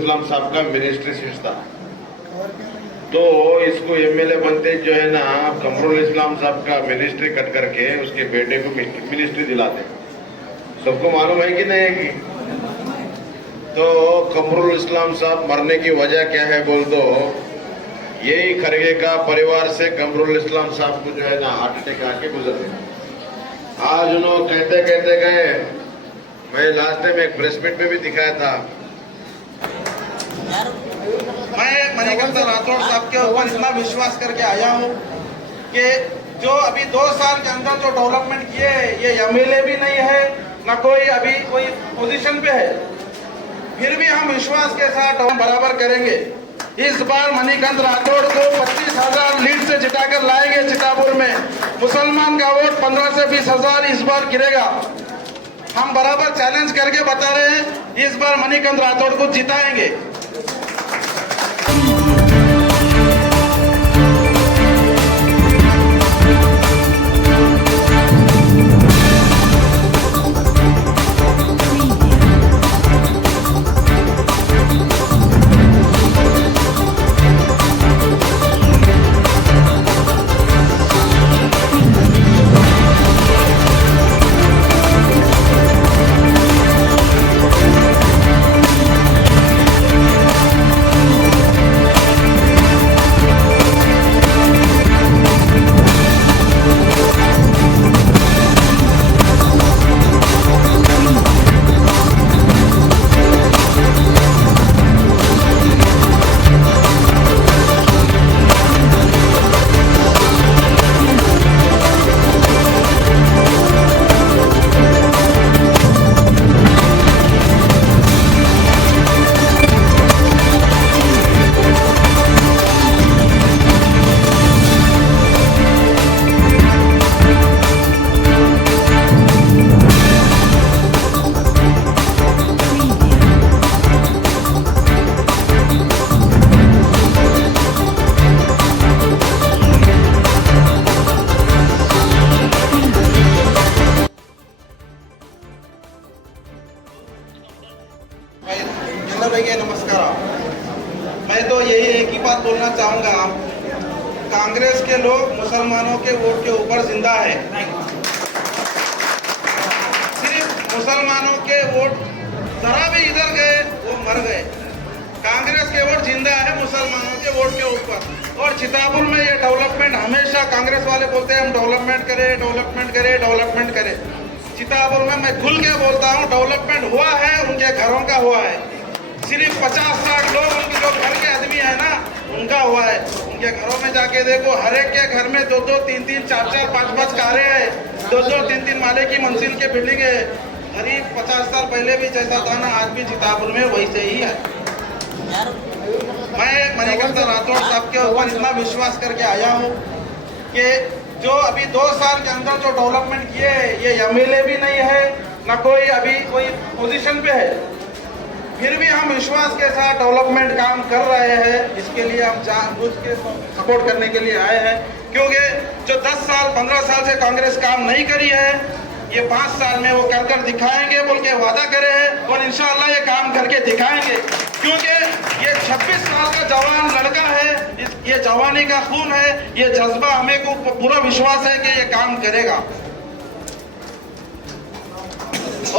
इस्लाम साहब का ministry seat था, तो इसको एमएलए बनते जो है ना कमरुल इस्लाम साहब का मिनिस्ट्री कट करके उसके बेटे को मिनिस्ट्री दिलाते। सबको मालूम है कि नहीं है कि? तो कमरुल इस्लाम साहब मरने की वजह क्या है बोल दो, यही खरगे का परिवार से कमरुल इस्लाम साहब को जो है ना हार्ट अटैक आके गुजर गए। आज उन्होंने कहते कहते गए, मैं लास्ट टाइम एक प्रेस मीट में भी दिखाया था, मैं मणिकांत राठौड़ साहब के ऊपर इतना विश्वास करके आया हूँ कि जो अभी 2 साल के अंदर जो डेवलपमेंट किए, ये एमएलए भी नहीं है ना कोई अभी कोई पोजीशन पे है, फिर भी हम विश्वास के साथ बराबर करेंगे। इस बार मणिकांत राठौड़ को 25,000 लीड से जिताकर लाएंगे। चितापुर में मुसलमान का वोट 15 से 20,000 इस बार गिरेगा। हम बराबर चैलेंज करके बता रहे हैं, इस बार मणिकांत राठौड़ को जिताएंगे। नमस्कार। मैं तो यही एक ही बात बोलना चाहूंगा, कांग्रेस के लोग मुसलमानों के वोट के ऊपर जिंदा है। सिर्फ मुसलमानों के वोट जरा भी इधर गए वो मर गए। कांग्रेस के वोट जिंदा है मुसलमानों के वोट के ऊपर। और चितापुर में ये डेवलपमेंट हमेशा कांग्रेस वाले बोलते हैं हम डेवलपमेंट करें, डेवलपमेंट करें, डेवलपमेंट करें। चितापुर में मैं खुल के बोलता हूँ, डेवलपमेंट हुआ है, उनके घरों का हुआ है। सिर्फ 50-60 लोग उनके जो घर के आदमी है ना उनका हुआ है। उनके घरों में जाके देखो, हर एक के घर में 2-2, 3-3, 4-4, 5-5 कारें हैं, 2-2, 3-3 माले की मंजिल के बिल्डिंग है। करीब 50 साल पहले भी जैसा था ना, आज भी चितापुर में वैसे ही है। मैं मणिकांत राठौड़ साहब के ऊपर इतना विश्वास करके आया हूँ कि जो अभी 2 साल के अंदर जो डेवलपमेंट किए, ये एमएलए भी नहीं है ना कोई अभी कोई पोजीशन पे है, फिर भी हम विश्वास के साथ डेवलपमेंट काम कर रहे हैं। इसके लिए हम जानबूझ के सपोर्ट करने के लिए आए हैं, क्योंकि जो 10 साल 15 साल से कांग्रेस काम नहीं करी है, ये 5 साल में वो कर दिखाएंगे बोल के वादा करे हैं और इंशाअल्लाह ये काम करके दिखाएंगे। क्योंकि ये 26 साल का जवान लड़का है, ये जवानी का खून है, ये जज्बा हमें को पूरा विश्वास है कि ये काम करेगा।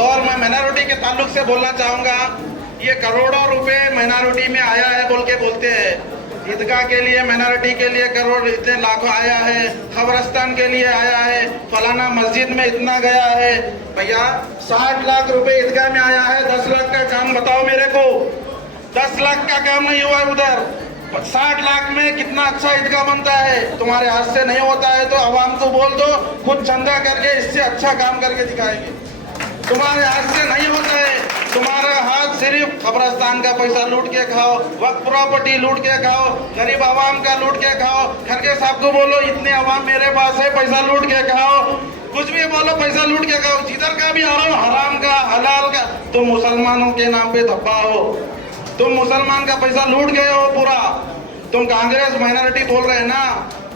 और मैं माइनॉरिटी के ताल्लुक से बोलना चाहूंगा, ये करोड़ों रुपए माइनॉरिटी में आया है बोल के बोलते हैं। ईदगाह के लिए माइनॉरिटी के लिए करोड़ इतने लाखों आया है, कब्रिस्तान के लिए आया है, फलाना मस्जिद में इतना गया है। भैया 60 लाख रुपए ईदगाह में आया है, 10 लाख का काम बताओ मेरे को। 10 लाख का काम नहीं हुआ उधर, 60 लाख में कितना अच्छा ईदगाह बनता है। तुम्हारे हाथ से नहीं होता है तो आवाम को बोल दो, खुद चंदा करके इससे अच्छा काम करके दिखाएंगे। तुम्हारे हाथ से नहीं होता है, तुम्हारा हाथ सिर्फ कब्रिस्तान का पैसा लूट के खाओ, वक्त प्रॉपर्टी लूट के खाओ, गरीब आवाम का लूट के खाओ। खरगे साहब को बोलो इतने आवाम मेरे पास है, पैसा लूट के खाओ, कुछ भी बोलो पैसा लूट के खाओ, जिधर का भी आओ, हराम का हलाल का। तुम मुसलमानों के नाम पे धब्बा हो, तुम मुसलमान का पैसा लूट गए हो पूरा। तुम कांग्रेस माइनॉरिटी बोल रहे हैं ना,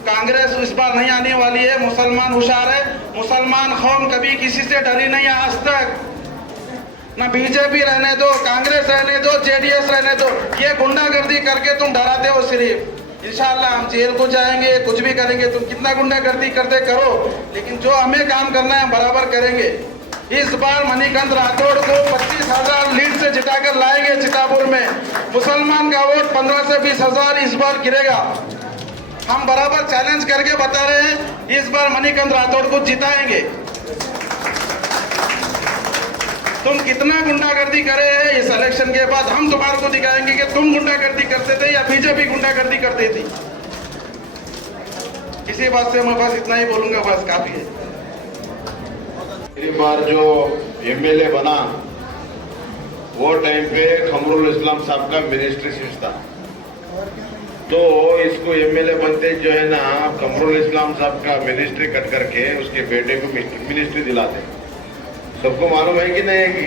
कांग्रेस इस बार नहीं आने वाली है। मुसलमान होशियार है, मुसलमान कौम कभी किसी से डरी नहीं आज तक। ना बीजेपी रहने दो, कांग्रेस रहने दो, जेडीएस रहने दो, ये गुंडागर्दी करके तुम डराते हो सिर्फ। इंशाल्लाह हम जेल को जाएंगे, कुछ भी करेंगे, तुम कितना गुंडागर्दी करते करो, लेकिन जो हमें काम करना है हम बराबर करेंगे। इस बार मणिकांत राठौड़ को 25,000 लीड से जिताकर लाएंगे चितापुर में। मुसलमान का वोट 15 से 20,000 इस बार गिरेगा। हम बराबर चैलेंज करके बता रहे हैं, इस बार मणिकांत राठौड़ को जिताएंगे। तुम कितना गुंडागर्दी करे हैं इस इलेक्शन के बाद, हम तुम्हारे को दिखाएंगे कि तुम गुंडागर्दी करते थे या बीजेपी गुंडागर्दी करती थी। इसी बात से मैं बस इतना ही बोलूंगा, बस काफी है। पहली बार जो एमएलए बना वो टाइम पे कमरुल इस्लाम साहब का मिनिस्ट्री शिफ्ट था, तो इसको एमएलए बनते जो है ना कमरुल इस्लाम साहब का मिनिस्ट्री कट करके उसके बेटे को मिनिस्ट्री दिलाते। सबको मालूम है कि नहीं है कि?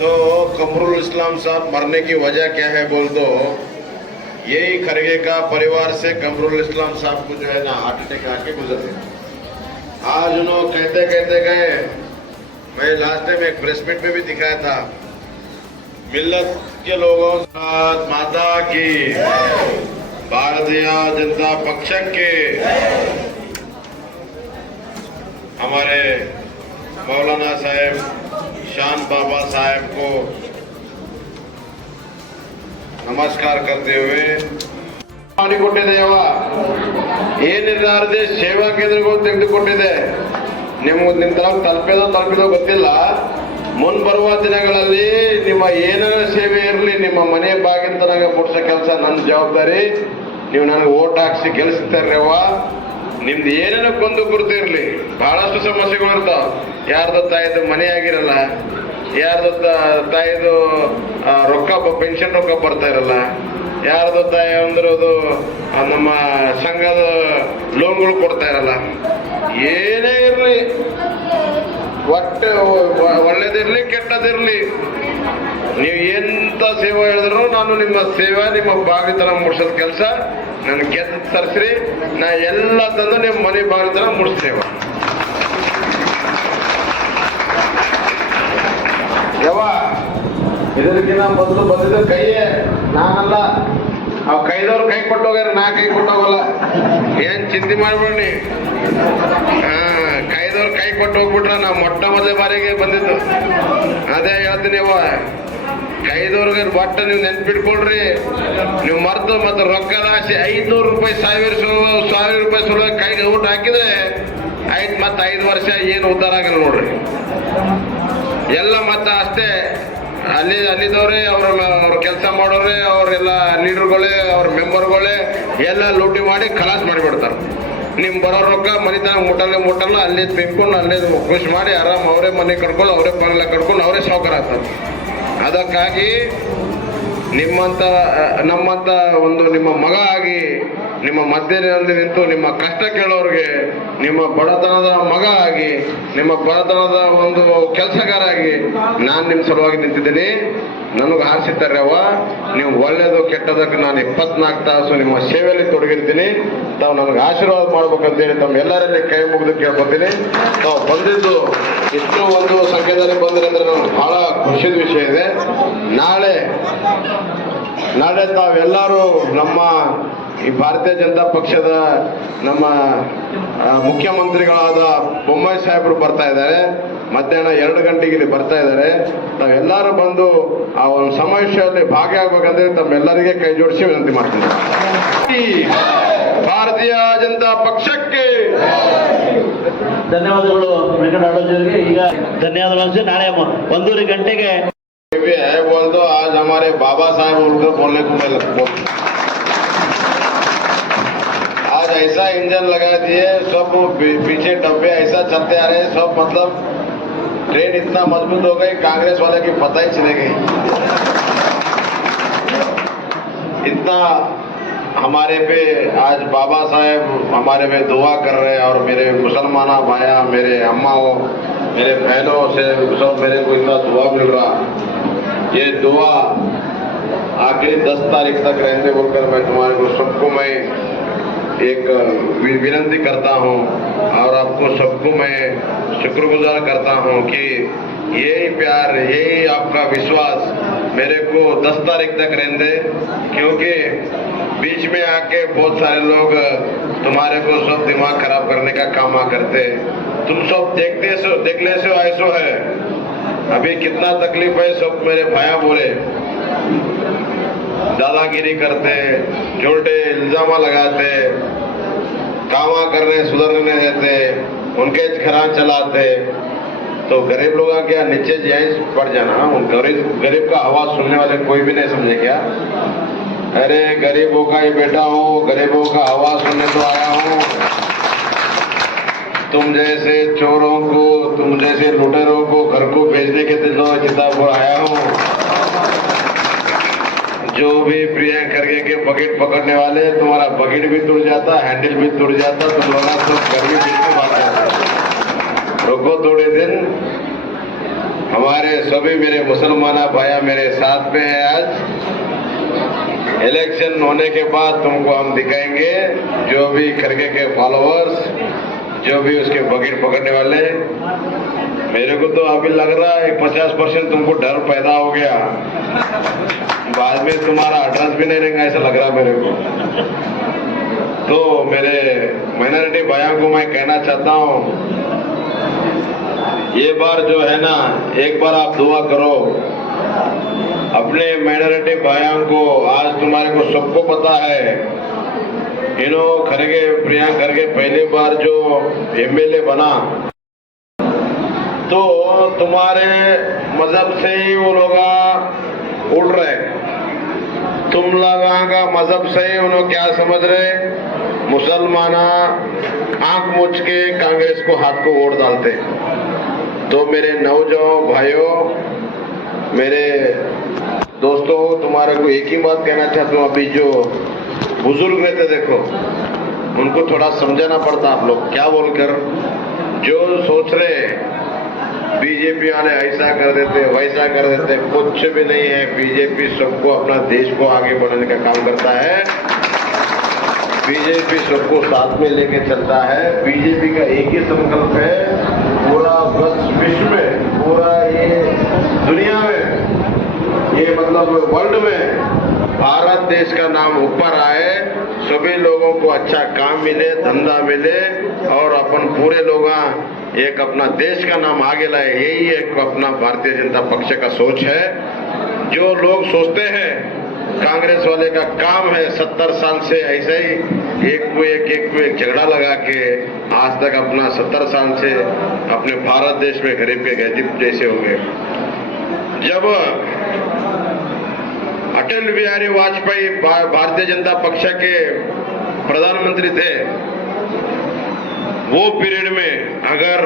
तो कमरुल इस्लाम साहब मरने की वजह क्या है बोल दो, यही खरगे का परिवार से कमरुल इस्लाम साहब को जो है ना हार्ट अटैक आके गुजर गए। आज उन्होंने कहते कहते गए, मैं लास्ट टाइम एक प्रेस मीट में भी दिखाया था, मिल्लत के लोगों साथ माता की, भारतीय जनता पक्ष के, हमारे मौलाना साहब शान बाबा साहब को नमस्कार करते हुए ಕೊಟ್ಟಿದೆ ಯವ್ವ ಏನಿದೆ ಸೇವಾ ಕೇಂದ್ರಗಳು ತೆಗೆದುಕೊಂಡಿದೆ. ನಿಮ್ಮ ತಲುಪಿದೋ ಗೊತ್ತಿಲ್ಲ. ಮುಂಬರುವ ದಿನಗಳಲ್ಲಿ ನಿಮ್ಮ ಏನೇನ ಸೇವೆ ಇರಲಿ, ನಿಮ್ಮ ಮನೆ ಬಾಗಿಲ ತನಕ ಮುಟ್ಸೋ ಕೆಲಸ ನನ್ನ ಜವಾಬ್ದಾರಿ. ನೀವು ನನಗೆ ಓಟ್ ಹಾಕ್ಸಿ ಗೆಲ್ಲಿಸ್ತಾರ್ರಿ ಅವ್ವ. ನಿಮ್ದು ಏನೇನೋ ಕೊಂದು ಗುರುತು ಇರಲಿ, ಬಹಳಷ್ಟು ಸಮಸ್ಯೆಗಳು ಇರ್ತಾವ. ಯಾರ್ದು ತಾಯಿದು ಮನೆ ಆಗಿರಲ್ಲ, ಯಾರ್ದು ತಾಯಿದು ರೊಕ್ಕ ಪೆನ್ಷನ್ ರೊಕ್ಕ ಬರ್ತಾ ಇರಲ್ಲ, ಯಾರ್ದು ತಾಯಿ ಅಂದ್ರದು ನಮ್ಮ ಸಂಘದ ಲೋನ್ಗಳು ಕೊಡ್ತಾ ಇರಲ್ಲ. ಏನೇ ಇರಲಿ, ಒಟ್ಟು ಒಳ್ಳೇದಿರ್ಲಿ ಕೆಟ್ಟದಿರ್ಲಿ, ನೀವು ಎಂತ ಸೇವೆ ಹೇಳಿದ್ರು ನಾನು ನಿಮ್ಮ ಸೇವೆ ನಿಮ್ಮ ಬಾಗಿತನ ಮುಡ್ಸೋದ್ ಕೆಲಸ ನನ್ಗೆ ಗೆದ್ದು ತರಿಸ್ರಿ. ನಾ ಎಲ್ಲ ತಂದು ನಿಮ್ಮ ಮನೆ ಬಾಗಿತನ ಮುಡ್ಸ್ತೇವೆ. ಯವ್ವ ಇದಕ್ಕಿಂತ ಮೊದಲು ಬಂದಿದ್ದ ಕೈಯೇ ನಾನಲ್ಲ, ಅವ್ ಕೈದವ್ರು ಕೈ ಕೊಟ್ಟೋಗ್ಯಾರ, ನಾ ಕೈ ಕೊಟ್ಟೋಗಲ್ಲ. ಏನ್ ಚಿಂತೆ ಮಾಡ್ಬೇಡಿ. ಕೈದವ್ರು ಕೈ ಕೊಟ್ಟು ಹೋಗ್ಬಿಟ್ರ ನಾ ಮೊಟ್ಟ ಮೊದಲ ಬಾರಿಗೆ ಬಂದಿದ್ದು. ಅದೇ ಹೇಳ್ತೀನಿ ಯವ್ವ, ಕೈದವ್ರಿಗೆ ಒಟ್ಟ ನೀವು ನೆನ್ಪಿಟ್ಕೊಳ್ರಿ. ನೀವು ಮರ್ತು ಮತ್ತೆ ರೊಕ್ಕದ ಆಸೆ 500 ರೂಪಾಯಿ 1000 ರೂಪಾಯಿ ಸಲುವಾಗಿ ಕೈಗೆ ಊಟ ಹಾಕಿದ್ರೆ ಆಯ್ತು, ಮತ್ತೆ 5 ವರ್ಷ ಏನು ಉದ್ಧಾರ ಆಗಲ್ಲ ನೋಡ್ರಿ. ಎಲ್ಲ ಮತ್ತೆ ಅಷ್ಟೇ ಅಲ್ಲಿದವ್ರೆ ಅವ್ರ ಕೆಲಸ ಮಾಡೋರೆ, ಅವರೆಲ್ಲ ಲೀಡರ್ಗಳೇ, ಅವ್ರ ಮೆಂಬರ್ಗಳೇ ಎಲ್ಲ ಲೂಟಿ ಮಾಡಿ ಖಲಾಸ್ ಮಾಡಿಬಿಡ್ತಾರೆ. ನಿಮ್ ಬರೋ ರೊಕ್ಕ ಮನಿತನ ಮುಟ್ಟಲ್ಲ ಅಲ್ಲೇ ತಿನ್ಕೊಂಡು ಅಲ್ಲೇ ಖುಷಿ ಮಾಡಿ ಆರಾಮ್ ಅವರೇ ಮನೆ ಕಟ್ಕೊಂಡು ಅವರೇ ಬಂಗ್ಲ ಕಟ್ಕೊಂಡು ಅವರೇ ಸಾವುಕಾರ ಆಗ್ತಾರೆ. ಅದಕ್ಕಾಗಿ ನಮ್ಮಂತ ಒಂದು ನಿಮ್ಮ ಮಗ ಆಗಿ ನಿಮ್ಮ ಮಧ್ಯದಲ್ಲಿ ನಿಂತು ನಿಮ್ಮ ಕಷ್ಟ ಕೇಳೋರಿಗೆ, ನಿಮ್ಮ ಬಡತನದ ಮಗ ಆಗಿ, ನಿಮ್ಮ ಬಡತನದ ಒಂದು ಕೆಲಸಗಾರ ಆಗಿ ನಾನು ನಿಮ್ಮ ಸಲುವಾಗಿ ನಿಂತಿದ್ದೀನಿ. ನನಗೆ ಆರಿಸಿದ್ದಾರೆ ಅವ್ವ, ನೀವು ಒಳ್ಳೇದು ಕೆಟ್ಟದಕ್ಕೆ ನಾನು 24 ತಾಸು ನಿಮ್ಮ ಸೇವೆಯಲ್ಲಿ ತೊಡಗಿರ್ತೀನಿ. ತಾವು ನನಗೆ ಆಶೀರ್ವಾದ ಮಾಡ್ಬೇಕಂತೇಳಿ ತಮ್ಮೆಲ್ಲರಲ್ಲಿ ಕೈ ಮುಗಿದು ಕೇಳ್ಕೊತೀನಿ. ತಾವು ಬಂದಿದ್ದು ಇಷ್ಟು ಒಂದು ಸಂಖ್ಯೆಯಲ್ಲಿ ಬಂದ್ರೆ ಅಂದ್ರೆ ನನಗೆ ಬಹಳ ಖುಷಿದ ವಿಷಯ ಇದೆ. ನಾಳೆ ತಾವೆಲ್ಲರೂ ನಮ್ಮ ಈ ಭಾರತೀಯ ಜನತಾ ಪಕ್ಷದ ನಮ್ಮ ಮುಖ್ಯಮಂತ್ರಿಗಳಾದ ಬೊಮ್ಮಾಯಿ ಸಾಹೇಬರು ಬರ್ತಾ ಇದ್ದಾರೆ. ಮಧ್ಯಾಹ್ನ 2 ಗಂಟೆಗೆ ಇಲ್ಲಿ ಬರ್ತಾ ಇದ್ದಾರೆ. ತಾವೆಲ್ಲರೂ ಬಂದು ಆ ಒಂದು ಸಮಾವೇಶದಲ್ಲಿ ಭಾಗಿಯಾಗಬೇಕಂದ್ರೆ ತಮ್ಮೆಲ್ಲರಿಗೆ ಕೈ ಜೋಡಿಸಿ ವಿನಂತಿ ಮಾಡ್ತೀನಿ. ಭಾರತೀಯ ಜನತಾ ಪಕ್ಷಕ್ಕೆ ಧನ್ಯವಾದಗಳು ವೆಂಕಟರಾಜರಿಗೆ. ಈಗ ಧನ್ಯವಾದಗಳು. ನಾಳೆ 1:30 ಗಂಟೆಗೆ है बोल दो, आज हमारे बाबा साहेब उनको बोलने को मिल, आज ऐसा इंजन लगा दिए, सब पीछे डब्बे ऐसा चलते आ रहे हैं, सब मतलब ट्रेन इतना मजबूत हो गई, कांग्रेस वाले की पता ही चले गई. इतना हमारे पे आज बाबा साहेब हमारे पे दुआ कर रहे हैं. और मेरे मुसलमाना भाइया, मेरे अम्माओं, मेरे बहनों से सब मेरे को इतना दुआ मिल रहा. ये दुआ आखिरी 10 तारीख तक रहने बोलकर मैं तुम्हारे को सबको मैं एक विनती करता हूँ और आपको सबको मैं शुक्रगुजार करता हूँ कि यही प्यार, यही आपका विश्वास मेरे को 10 तारीख तक रहने दे, क्योंकि बीच में आके बहुत सारे लोग तुम्हारे को सब दिमाग खराब करने का काम करते। तुम सब देख ले सो ऐसो है, अभी कितना तकलीफ है। सब मेरे भाया बोले दादागिरी करते, झूठे इल्जाम लगाते, कामा करने सुधरने नहीं देते, उनके घरान चलाते। तो गरीब लोग क्या नीचे जाए पड़ जाना, उन गरीब का आवाज सुनने वाले कोई भी नहीं समझे क्या? अरे गरीबों का ही बेटा हूँ, गरीबों का आवाज सुनने तो आया हूँ। तुम जैसे चोरों को, तुम जैसे लुटेरों को घर को भेजने के तो किताब को आया हूँ। जो भी प्रियंका खड़गे के बकेट पकड़ने वाले, तुम्हारा बकेट भी टूट जाता, हैंडल भी टूट जाता, तुम लोग तो घर भी बीच में भाग जाता। रुको थोड़े दिन, हमारे सभी मेरे मुसलमान भाइया मेरे साथ में है। आज इलेक्शन होने के बाद तुमको हम दिखाएंगे, जो भी खड़गे के फॉलोअर्स, जो भी उसके बकेट पकड़ने वाले। मेरे को तो अभी लग रहा है 50% तुमको डर पैदा हो गया, बाद में तुम्हारा एड्रेस भी नहीं रहेगा ऐसा लग रहा मेरे को। तो मेरे माइनॉरिटी भाइयों को मैं कहना चाहता हूँ, ये बार जो है ना, एक बार आप दुआ करो अपने माइनॉरिटी भाइयों को। आज तुम्हारे को सबको पता है, खड़गे प्रियंका खड़गे पहली बार जो एमएलए बना, तो तुम्हारे मजहब से ही वो लोग उड़ रहे। तुम लोगों का मजहब से ही उन्होंने क्या समझ रहे, मुसलमान आंख मूछ के कांग्रेस को हाथ को वोट डालते। तो मेरे नौजवान भाइयों, मेरे दोस्तों, तुम्हारे को एक ही बात कहना चाहता हूँ। अभी जो बुजुर्ग रहते देखो, उनको थोड़ा समझाना पड़ता। आप लोग क्या बोलकर जो सोच रहे बीजेपी वाले ऐसा कर देते वैसा कर देते, कुछ भी नहीं है। बीजेपी सबको अपना देश को आगे बढ़ाने का काम करता है। बीजेपी सबको साथ में लेके चलता है। बीजेपी का एक ही संकल्प है, पूरा बस विश्व में, पूरा ये दुनिया में, ये मतलब वर्ल्ड में भारत देश का नाम ऊपर आए, सभी लोगों को अच्छा काम मिले, धंधा मिले, और अपन पूरे लोग एक अपना देश का नाम आगे लाए। यही एक अपना भारतीय जनता पक्ष का सोच है। जो लोग सोचते हैं कांग्रेस वाले का काम है 70 साल से ऐसे ही एक को एक झगड़ा लगा के आज तक अपना 70 साल से अपने भारत देश में गरीब के गरीब जैसे हो गए। जब अटल बिहारी वाजपेयी भारतीय जनता पक्ष के प्रधानमंत्री थे, वो पीरियड में अगर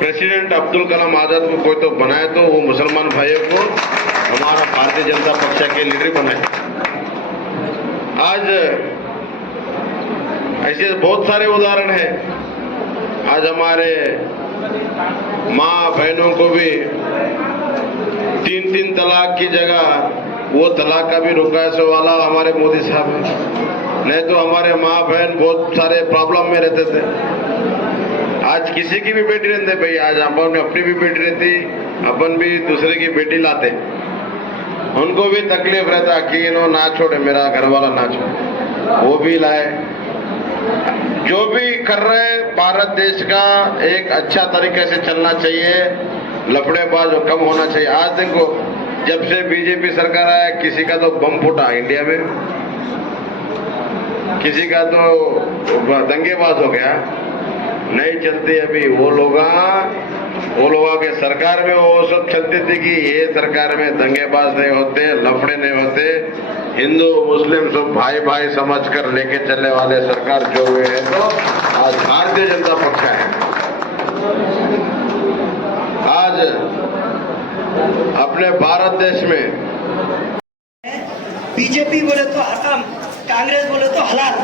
प्रेसिडेंट अब्दुल कलाम आजाद को कोई तो बनाए तो वो मुसलमान भाइयों को हमारा भारतीय जनता पक्ष के लीडर बनाए। आज ऐसे बहुत सारे उदाहरण हैं। आज हमारे माँ बहनों को भी 3 तलाक की जगह वो तलाक का भी रुकायत वाला हमारे मोदी साहब है। नहीं तो हमारे माँ बहन बहुत सारे प्रॉब्लम में रहते थे। आज किसी की भी बेटी रहते भाई, आज अपन अपनी भी बेटी रहती, अपन भी दूसरे की बेटी लाते, उनको भी तकलीफ रहता कि ना छोड़े, मेरा घर वाला ना छोड़े, वो भी लाए। जो भी कर रहे, भारत देश का एक अच्छा तरीके से चलना चाहिए, लफड़ेबाज कम होना चाहिए। आज देखो, जब से बीजेपी सरकार आया, किसी का तो बम फूटा इंडिया में, किसी का तो दंगेबाज हो गया, नहीं चलती अभी। वो लोग के सरकार में वो सब चलती थी कि ये सरकार में दंगेबाज नहीं होते, लफड़े नहीं होते, हिंदू मुस्लिम सब भाई भाई समझ कर लेके चलने वाले सरकार जो हुए है। तो आज भारतीय जनता पक्ष है। आज अपने भारत देश में बीजेपी बोले तो हराम, कांग्रेस बोले तो हलाल।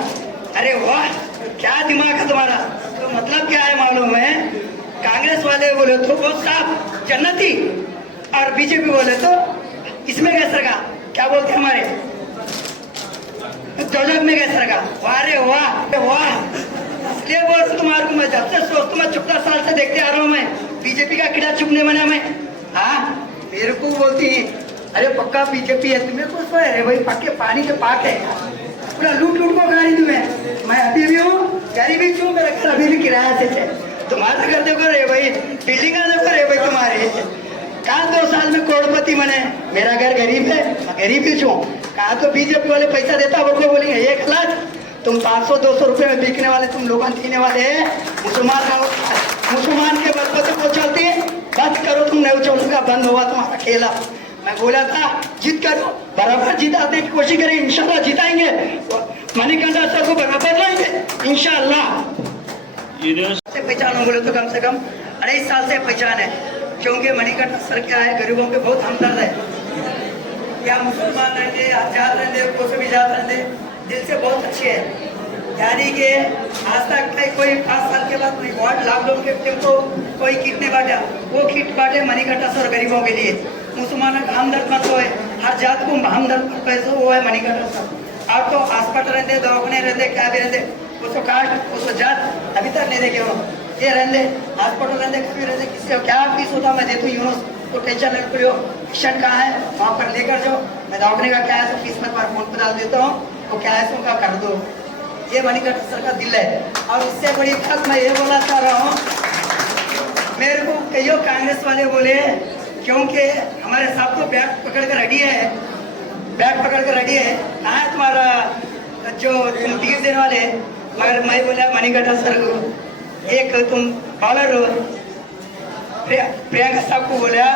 अरे वाह, क्या दिमाग है तुम्हारा। तो मतलब क्या है मालूम है, कांग्रेस वाले बोले तो बहुत साफ जन्नती, और बीजेपी बोले तो इसमें गए सरकार, क्या बोलते हैं हमारे दोजख में गए सरकार। अरे वाह वाह, इसलिए बोल तुम्हारे को मैं जब से सोचता, मैं 14 साल से देखते आ रहा हूँ मैं बीजेपी का कीड़ा चुपने बना मैं। हाँ मेरे को बोलती है अरे पक्का बीजेपी है तुम्हें कुछ तो है भाई पक्के पानी के पाक है पूरा लूट लूट को गाड़ी तुम्हें मैं अभी भी हूँ गरीबी क्यों मेरा घर अभी भी किराया से है तुम्हारा घर देखो रे भाई बिल्डिंग देखो रे भाई तुम्हारे कहा 2 साल में करोड़पति बने मेरा घर गरीब है गरीब ही छू कहा तो बीजेपी वाले पैसा देता वो बोलेंगे ये गलत तुम 500-200 रुपए में बिकने वाले तुम लोग जीने वाले हैं मुसलमान के बल पर वो चलती है बंद करो तुम नहीं चलूंगा बंद हुआ तुम्हारा खेला मैं बोला था जीत करो बराबर जिताने की कोशिश करें इंशाल्लाह जिताएंगे मणिकंठा सर को बराबर लाएंगे इंशाल्लाह से पहचान बोले तो कम से कम 2.5 साल से पहचान है क्योंकि मणिकंठा सर क्या है गरीबों के बहुत हमदर्द है या मुसलमान रहते आजाद रहते कोई भी जात रहते दिल से बहुत अच्छे है यानी कि आज तक कोई 5 साल के बाद वार्ड लॉकडाउन के टाइम को कोई किट नहीं बांटा वो किट बांटे मणिकंठा सर गरीबों के लिए मुसलमानों का हमदर्द मत हो हर जात को हमदर्द पैसे वो है मणिकंठा सर और तो हॉस्पिटल रहते दवाखाने रहते क्या भी रहते उसको काट उसको जात अभी तक नहीं देखे हो ये रहते हॉस्पिटल रहते कभी रहते किसी को क्या फीस होता मैं देती हूँ तो टेंशन नहीं करो पेशेंट कहाँ है वहाँ पर लेकर जाओ मैं दवाखाने का क्या है तो फीस मैं तुम्हारे फोन पर डाल देता हूँ वो क्या है उसका कर दो ये मणिकंठा सर का दिल है और उससे बड़ी बात मैं ये बोलना चाह रहा हूँ मेरे को कई कांग्रेस वाले बोले क्योंकि हमारे साहब को बैट पकड़ कर रेडी है कहाँ है तुम्हारा जो तुम टिकट देने वाले मगर मैं बोला मणिकंठा सर को एक तुम बॉलर हो प्रियंका साहब को बोला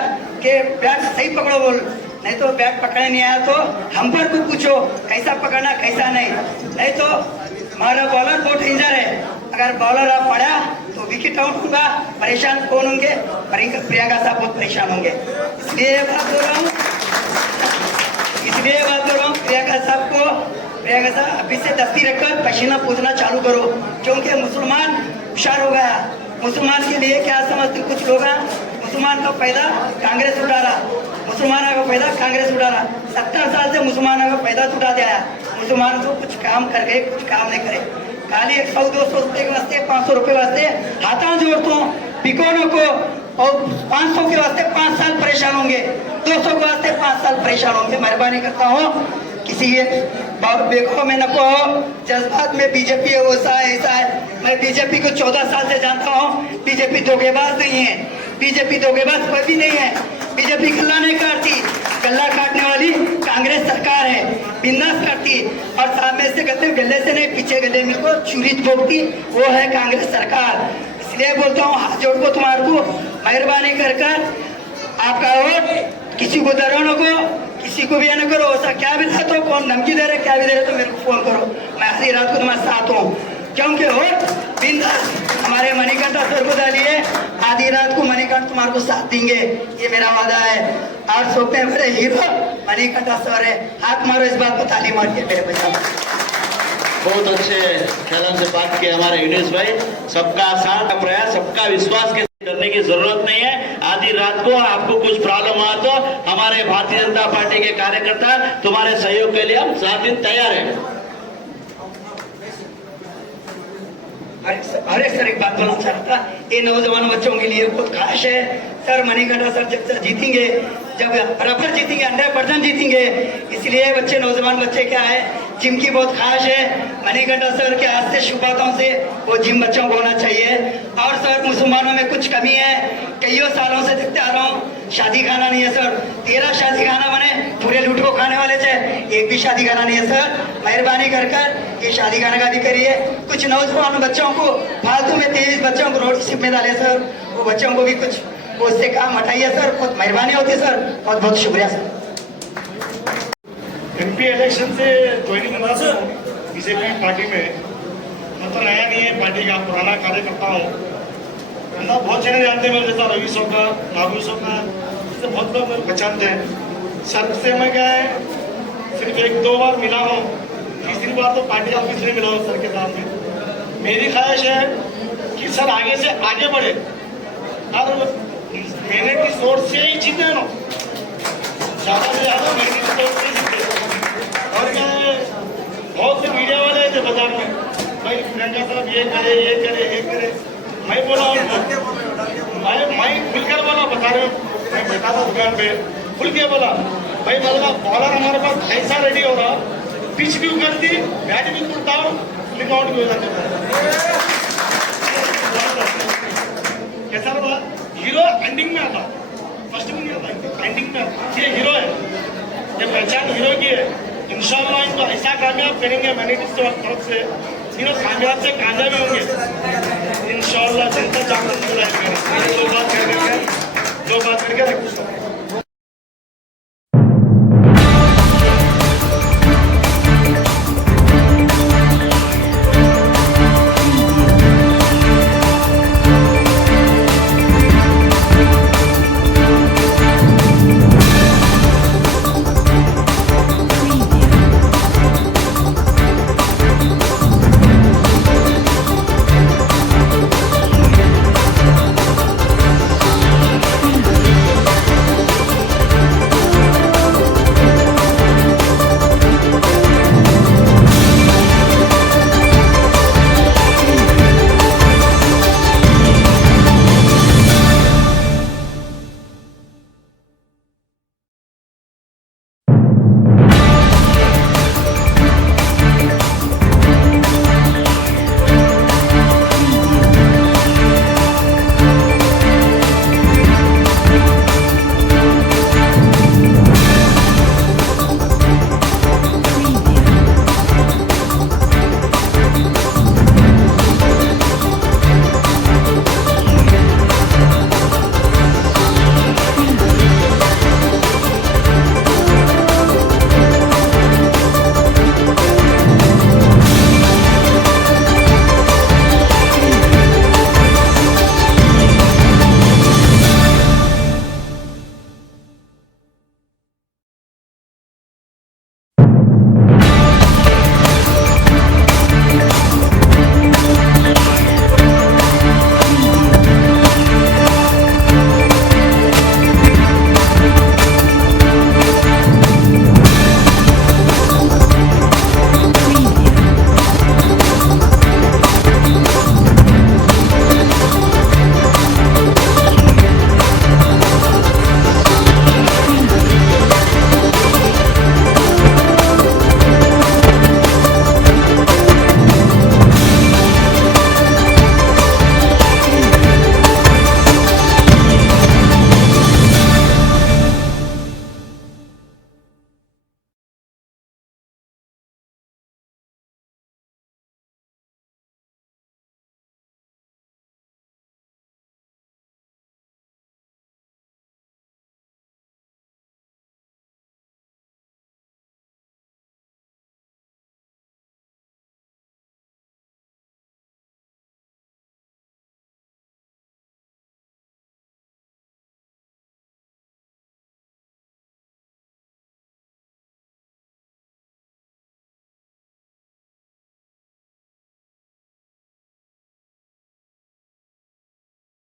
कि बैट सही पकड़ो बोल नहीं तो बैट पकड़ने नहीं आया तो हम पर को पूछो कैसा पकड़ना कैसा नहीं तो हमारा बॉलर बहुत डेंजर है अगर बॉलर आप पड़ा तो विकेट आउट होगा परेशान कौन होंगे प्रियंका साहब बहुत परेशान होंगे इसलिए बात बोल रहा हूँ प्रियंका साहब अभी से दस्ती रखकर पसीना पूछना चालू करो क्योंकि मुसलमान होशियार हो गया मुसलमान के लिए क्या समझते कुछ लोग मुसलमान का पैदा कांग्रेस उठा रहा मुसलमानों का पैदा कांग्रेस उठा रहा 70 साल से मुसलमानों का पैदा उठा दिया मुसलमानों को कुछ काम कर गए कुछ काम नहीं करे खाली 100-200 रुपए के वास्ते 500 रुपए वास्ते हाथा जोड़ता हूँ पिकोनों को और 500 के वास्ते 5 साल परेशान होंगे 200 के वास्ते 5 साल परेशान होंगे मेहरबानी करता हूँ किसी देखो मैं नको जज्बात में बीजेपी है वैसा है ऐसा है मैं बीजेपी को 14 साल से जानता हूँ बीजेपी धोखेबाज नहीं है बीजेपी धोखेबाज कोई भी नहीं है बीजेपी गल्ला नहीं काटती गल्ला काटने वाली कांग्रेस सरकार है बिंदास करती और सामने से गले से नहीं पीछे गले में को चूरी भोगती वो है कांग्रेस सरकार इसलिए बोलता हूँ हाथ जोड़ को तुम्हारे को मेहरबानी कर आपका वोट किसी को डरो न को किसी को भी न करो ऐसा क्या भी था तो कौन धमकी दे रहे क्या भी दे रहे तो मेरे को फोन करो मैं आधी रात को तुम्हारे साथ हूँ क्योंकि वोट बिंदास हमारे मणिकंठा सर को डालिए आधी रात को मणिकंठ तुम्हारे को साथ देंगे ये मेरा वादा है 800 पे मेरे हीरो मणिकंठा सर है हाथ मारो इस बात को ताली मारिए मेरे बच्चा बहुत अच्छे ख्याल से बात किए हमारे यूनिस भाई सबका साथ का प्रयास सबका विश्वास के करने की जरूरत नहीं है आधी रात को आपको कुछ प्रॉब्लम हुआ तो हमारे भारतीय जनता पार्टी के कार्यकर्ता तुम्हारे सहयोग के लिए हम 7 दिन तैयार हैं अरे सर एक बात बोलना चाह रहा था ये नौजवान बच्चों के लिए बहुत खास है सर मणिकंठा सर जब जीतेंगे जब बराबर जीतेंगे 100% जीतेंगे इसलिए बच्चे नौजवान बच्चे क्या है जिम की बहुत खास है मणिकंठा सर के हाथ से शुभ बातों से वो जिम बच्चों को होना चाहिए और सर मुसलमानों में कुछ कमी है कईयों सालों से देखते आ रहा हूँ शादी खाना नहीं है सर 13 शादी खाना बने पूरे लूट को खाने वाले थे एक भी शादी खाना नहीं है सर मेहरबानी कर ये शादी खाना का भी करिए कुछ नौजवान बच्चों को फालतू में 23 बच्चों को रोड सिप में डाले सर वो बच्चों को भी कुछ उससे काम हटाइए सर बहुत मेहरबानी होती है सर बहुत बहुत शुक्रिया सर एमपी इलेक्शन से ज्वाइनिंग हुआ था बीजेपी पार्टी में मैं तो नया नहीं है पार्टी का पुराना कार्यकर्ता हूँ ना बहुत जने जानते हैं मेरे जैसा रवि सोका राघु सोका से बहुत लोग मेरे पहचानते हैं सर से मैं क्या है सिर्फ 1-2 बार मिला हूँ तीसरी बार तो पार्टी ऑफिस में मिला हूँ सर के सामने मेरी ख्वाहिश है कि सर आगे से आगे बढ़े और मेहनत की सोच से ही जीते ना ज़्यादा से ज़्यादा मेहनत की सोच से जीते और मैं बहुत से मीडिया वाले थे बाजार में भाई प्रियंका साहब ये करे मैं बोला मैं मिलकर बोला बता रहे मैं बैठा था था दुकान पे, खुल के बोला भाई मतलब बॉलर हमारे पास ऐसा रेडी हो रहा, पिच भी उगड़ती, बैट भी टूटता, लिंक आउट भी हो जाता। कैसा लगा? हीरो एंडिंग में आता, फर्स्ट में नहीं आता, एंडिंग में आता। ये हीरो है, ये पहचान हीरो की है। इंशाल्लाह इनको ऐसा कामयाब करेंगे मैनेजमेंट की तरफ से, हीरो कामयाब से कामयाब भी होंगे इंशाल्लाह। जनता जागरूक हो जाएगी। दो बात करके रखूँ।